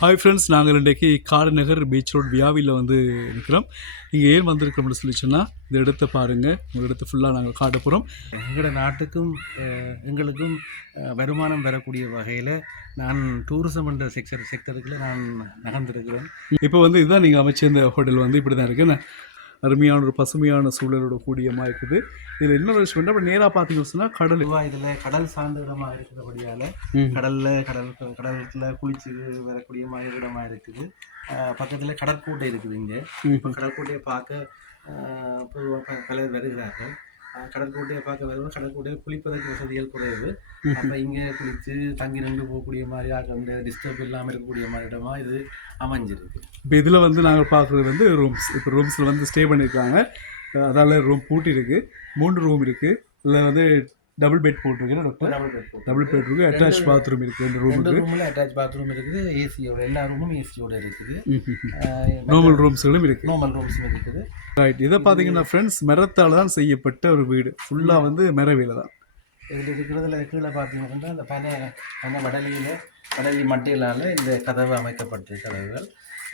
Hi friends நாங்கள் இன்றைக்கு Karainagar beach road வியாவியில் வந்து இருக்கிறோம் இங்கே ஏன் வந்திருக்கிறோம்னு சொல்லி சொன்னால் இந்த இடத்த பாருங்கள் இந்த இடத்த ஃபுல்லாக நாங்கள் காட்ட போகிறோம் எங்களோட நாட்டுக்கும் எங்களுக்கும் வருமானம் பெறக்கூடிய வகையில் நான் டூரிசம் என்ற செக்டர் செக்டருக்குள்ள நான் நகர்ந்திருக்கிறேன். இப்போ வந்து இதுதான் நீங்கள் அமைச்ச இந்த ஹோட்டல் வந்து இப்படி தான் இருக்குன்னு அருமையான ஒரு பசுமையான சூழலோட கூடியமாக இருக்குது. இதில் இன்னொரு விஷயம் என்ன நேராக பார்த்தீங்கன்னு சொன்னால் கடல். இதில் கடல் சார்ந்த இடமா இருக்கிறபடியால் கடலில் கடல் கடலுக்குள்ள குளிச்சு வரக்கூடிய மாதிரி இடமா இருக்குது. பக்கத்தில் கடற்கோட்டை இருக்குது இங்கே. இப்போ கடற்கோட்டையை பார்க்க பொதுவாக பலர் வருகிறார்கள். கடற்கோட்டையை பார்க்க வருவோம் கடற்கோட்டையில் குளிப்பதற்கு வசதிகள் குறைவு. அப்போ இங்கே குளித்து தங்கி நின்று போகக்கூடிய மாதிரி அந்த டிஸ்டர்ப் இல்லாமல் இருக்கக்கூடிய மாதிரி இடமா இது அமைஞ்சிருக்கு. இப்போ இதில் வந்து நாங்கள் பார்க்குறது வந்து ரூம்ஸ் இப்போ ரூம்ஸில் வந்து ஸ்டே பண்ணியிருக்காங்க அதால் ரூம் பூட்டி இருக்கு மூன்று ரூம் இருக்குது இதில் வந்து டபுள் பெட் போட்டிருக்கு. Doctor double bed double bed இருக்குது அட்டாச் பாத்ரூம் இருக்குது ரெண்டு ரூமுக்கு ரூமில் அட்டாச் பாத்ரூம் இருக்குது ஏசியோட எல்லா ரூமும் ஏசியோட இருக்குது. நார்மல் ரூம்ஸ்களும் இருக்குது நார்மல் ரூம்ஸும் இருக்குது. ரைட் இதை பார்த்தீங்கன்னா ஃப்ரெண்ட்ஸ் மரத்தால் தான் செய்யப்பட்ட ஒரு வீடு. ஃபுல்லாக வந்து மரவேல தான். இதில் இருக்கிறதுல கீழே பார்த்தீங்கன்னா அந்த பனை பனை வடலியில் வடலி மட்டையிலால் இந்த கதவு அமைக்கப்பட்ட கதவுகள்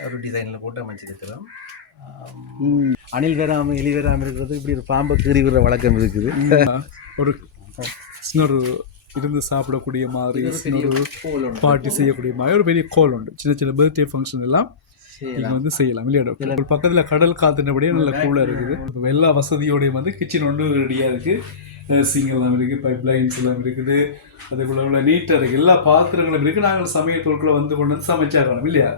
ஒரு டிசைனில் போட்டு அமைச்சிருக்கிறோம். அணில் வராமல் எலி வராமல் இருக்கிறது இப்படி ஒரு பாம்பை கீறி விடுற வழக்கம் இருக்குது. ஒரு சின்ன ஒரு இருந்து சாப்பிடக்கூடிய மாதிரி சின்ன ஒரு பார்ட்டி செய்யக்கூடிய மாதிரி ஒரு பெரிய கோல் உண்டு. சின்ன சின்ன பர்த்டே ஃபங்க்ஷன் எல்லாம் நீங்கள் வந்து செய்யலாம் இல்லையா டாக்டர் ஒரு பக்கத்தில் கடல் காத்துனபடியே நல்ல கூலாக இருக்குது. எல்லா வசதியோடையும் வந்து கிச்சன் ஒன்று ரெடியாக இருக்குது சிங் எல்லாம் இருக்குது பைப் லைன்ஸ் எல்லாம் இருக்குது. அதுக்குள்ள உள்ள நீட்டாக இருக்குது எல்லா பாத்திரங்களும் இருக்குது நாங்கள் சமையல் பொருட்களை வந்து கொண்டு வந்து சமைச்சாகணும் இல்லையா?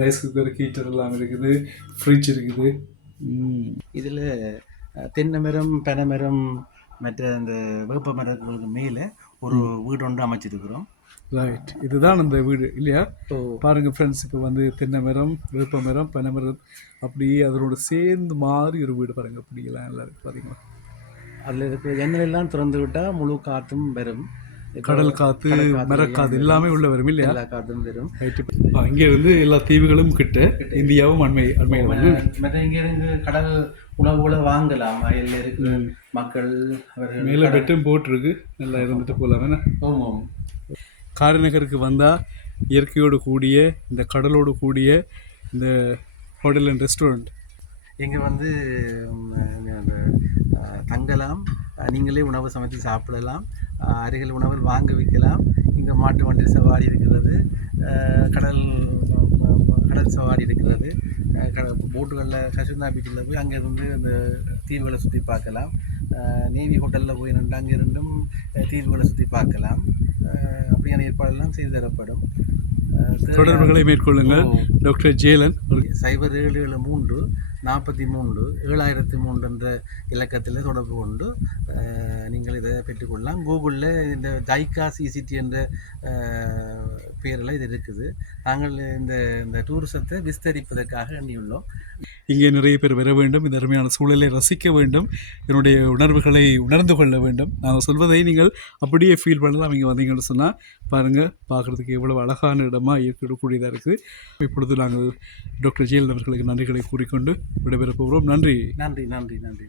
ரைஸ் குக்கர் ஹீட்டர் எல்லாம் இருக்குது. ஃப்ரிட்ஜ் இருக்குது. இதில் தென்னை மரம் பனை மரம் மற்ற அந்த வேப்ப மரங்களுக்கு மேலே ஒரு வீடு ஒன்று அமைச்சிருக்கிறோம். ரைட் இதுதான் அந்த வீடு இல்லையா? பாருங்க ஃப்ரெண்ட்ஸ் இப்போ வந்து தென்னை மரம் வேப்ப மரம் பனை மரம் அப்படியே அதனோட சேர்ந்து மாதிரி ஒரு வீடு பாருங்க அப்படியெல்லாம் எல்லாம் இருக்கு பாத்தீங்களா? அதில் இருக்கிற ஜன்னல் எல்லாம் திறந்து விட்டால் முழு காற்றும் வரும். கடல் காத்து மரக்காத்து எல்லாமே உள்ள வரும் இல்லையா? எல்லா காற்றும் வரும். இங்கே இருந்து எல்லா தீவுகளும் கிட்ட இந்தியாவும் அண்மை மற்ற இங்க இருந்து கடல் உணவுகளை வாங்கலாம். வயல்ல இருக்கிற மக்கள் அவர்கள் மேலே பெட்டும் போட்டிருக்கு. நல்லா இருந்துட்டு போகலாம். ஆமாம் காரைநகருக்கு வந்தால் இயற்கையோடு கூடிய இந்த கடலோடு கூடிய இந்த ஹோட்டல் அண்ட் ரெஸ்டாரண்ட். இங்கே வந்து தங்கலாம். நீங்களே உணவு சமைத்து சாப்பிடலாம். அருகில் உணவில் வாங்க வைக்கலாம். இங்கே மாட்டு வண்டி சவாரி இருக்கிறது. கடல் கடல் சவாரி இருக்கிறது. போட்டுகளில் கசுந்தா பீச்சில் போய் அங்கேருந்து அந்த தீவுகளை சுற்றி பார்க்கலாம். நேவி ஹோட்டலில் போய் நின்று அங்கே இருந்தும் அஹ், தீவுகளை சுற்றி பார்க்கலாம். அப்படியான ஏற்பாடெல்லாம் செய்து தரப்படும். தொடர்புகளை மேற்கொள்ளுங்கள். டாக்டர் ஜேலன் சைபர் ஏழு ஏழு மூன்று. நாற்பத்தி மூன்று ஏழாயிரத்தி மூன்று என்ற இலக்கத்தில் தொடர்பு கொண்டு நீங்கள் இதை பெற்றுக்கொள்ளலாம். கூகுளில் இந்த ஜைகா சிசிடி என்ற பேரில் இது இருக்குது. நாங்கள் இந்த இந்த டூரிசத்தை விஸ்தரிப்பதற்காக எண்ணியுள்ளோம். இங்கே நிறைய பேர் வர வேண்டும் இந்த அருமையான சூழலை ரசிக்க வேண்டும் என்னுடைய உணர்வுகளை உணர்ந்து கொள்ள வேண்டும். நாங்கள் சொல்வதை நீங்கள் அப்படியே ஃபீல் பண்ணலாம். இங்கே வந்தீங்கன்னு சொன்னால் பாருங்கள் பார்க்குறதுக்கு எவ்வளவு அழகான இடமா இருக்கக்கூடியதாக இருக்குது. இப்பொழுது நாங்கள் டாக்டர் ஜெயலலிதா அவர்களுக்கு நன்றிகளை கூறிக்கொண்டு விடைபெறப் போகிறோம். நன்றி. நன்றி நன்றி நன்றி.